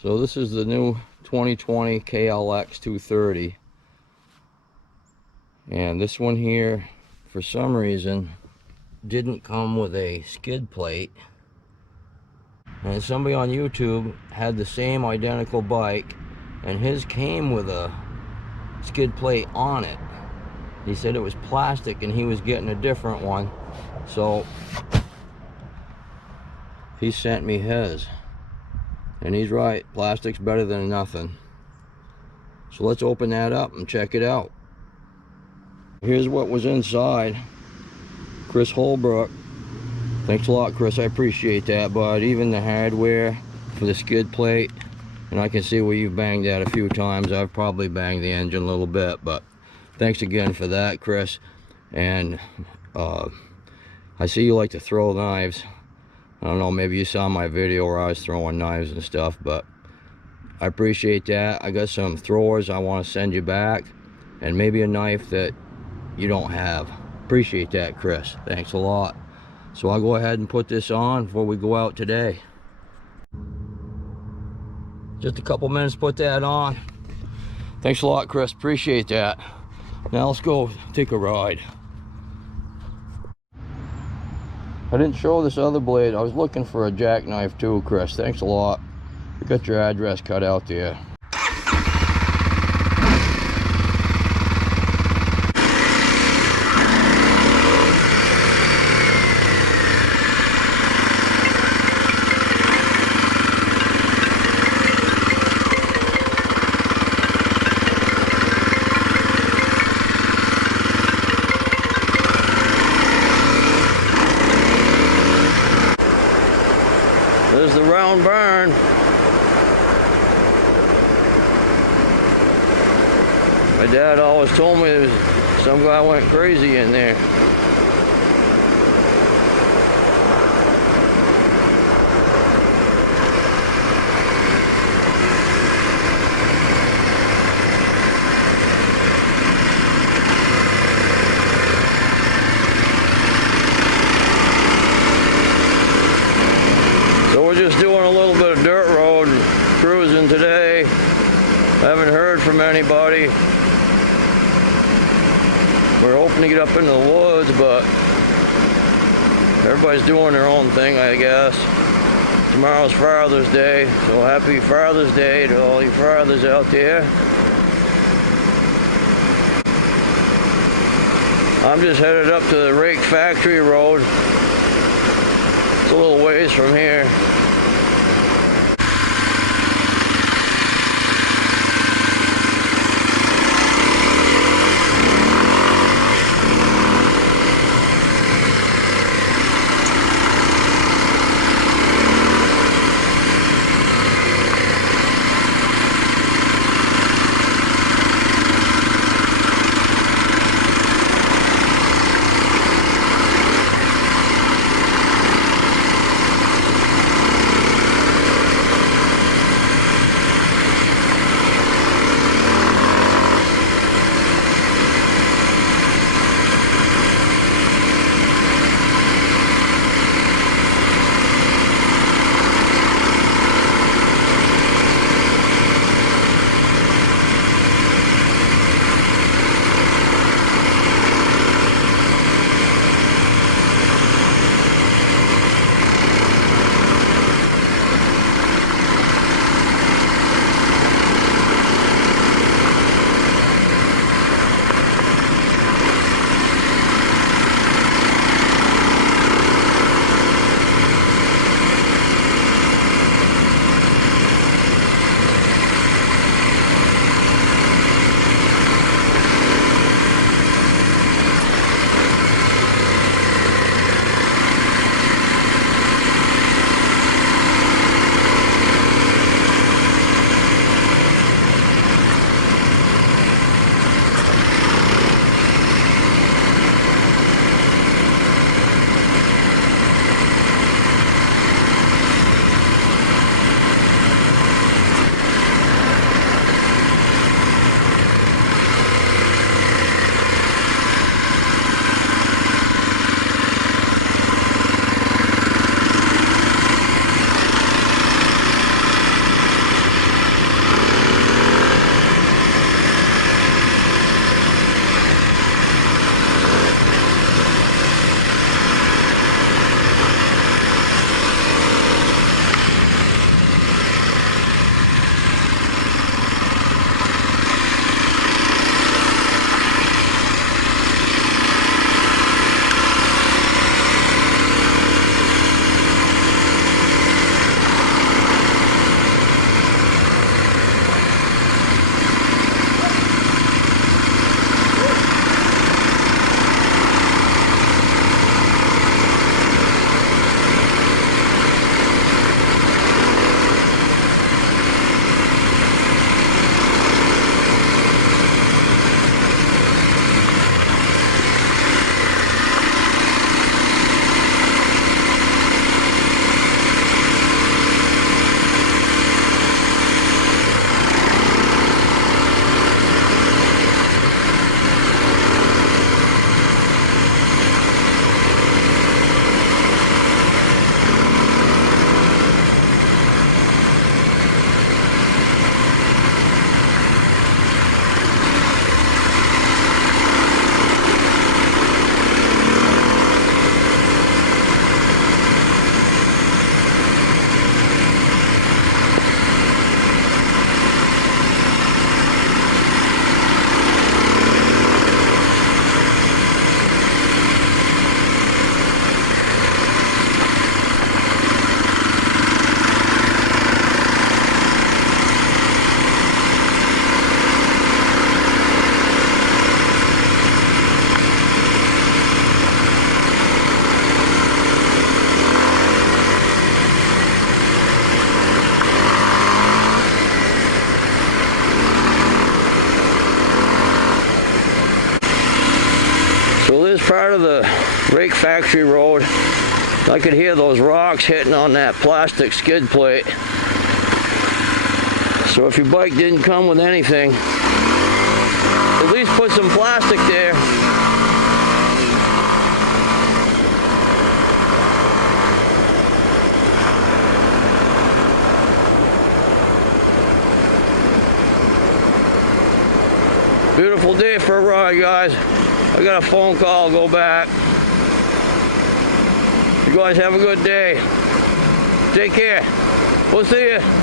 So this is the new 2020 KLX 230. And this one here, for some reason, didn't come with a skid plate. And somebody on YouTube had the same identical bike, and his came with a skid plate on it. He said it was plastic and he was getting a different one. So he sent me his. And he's right, plastic's better than nothing. So let's open that up and check it out. Here's what was inside. Chris Holbrook. Thanks a lot, Chris, I appreciate that, bud. Even the hardware for the skid plate. And I can see where you've banged that a few times. I've probably banged the engine a little bit, but thanks again for that, Chris. And I see you like to throw knives. I don't know, maybe you saw my video where I was throwing knives and stuff, but I appreciate that. I got some throwers I want to send you back, and maybe a knife that you don't have. Appreciate that, Chris. Thanks a lot. So I'll go ahead and put this on before we go out today. Just a couple minutes to put that on. Thanks a lot, Chris. Appreciate that. Now let's go take a ride. I didn't show this other blade. I was looking for a jackknife too, Chris. Thanks a lot. You got your address cut out there. There's the round barn. My dad always told me some guy went crazy in there. We're just doing a little bit of dirt road cruising today. Haven't heard from anybody. We're hoping to get up into the woods, but everybody's doing their own thing, I guess. Tomorrow's Father's Day, so happy Father's Day to all you fathers out there. I'm just headed up to the Rake Factory road. It's a little ways from here. So this part of the Rake Factory road, I could hear those rocks hitting on that plastic skid plate. So if your bike didn't come with anything, at least put some plastic there. Beautiful day for a ride, guys. I got a phone call, I'll go back. You guys have a good day. Take care. We'll see you.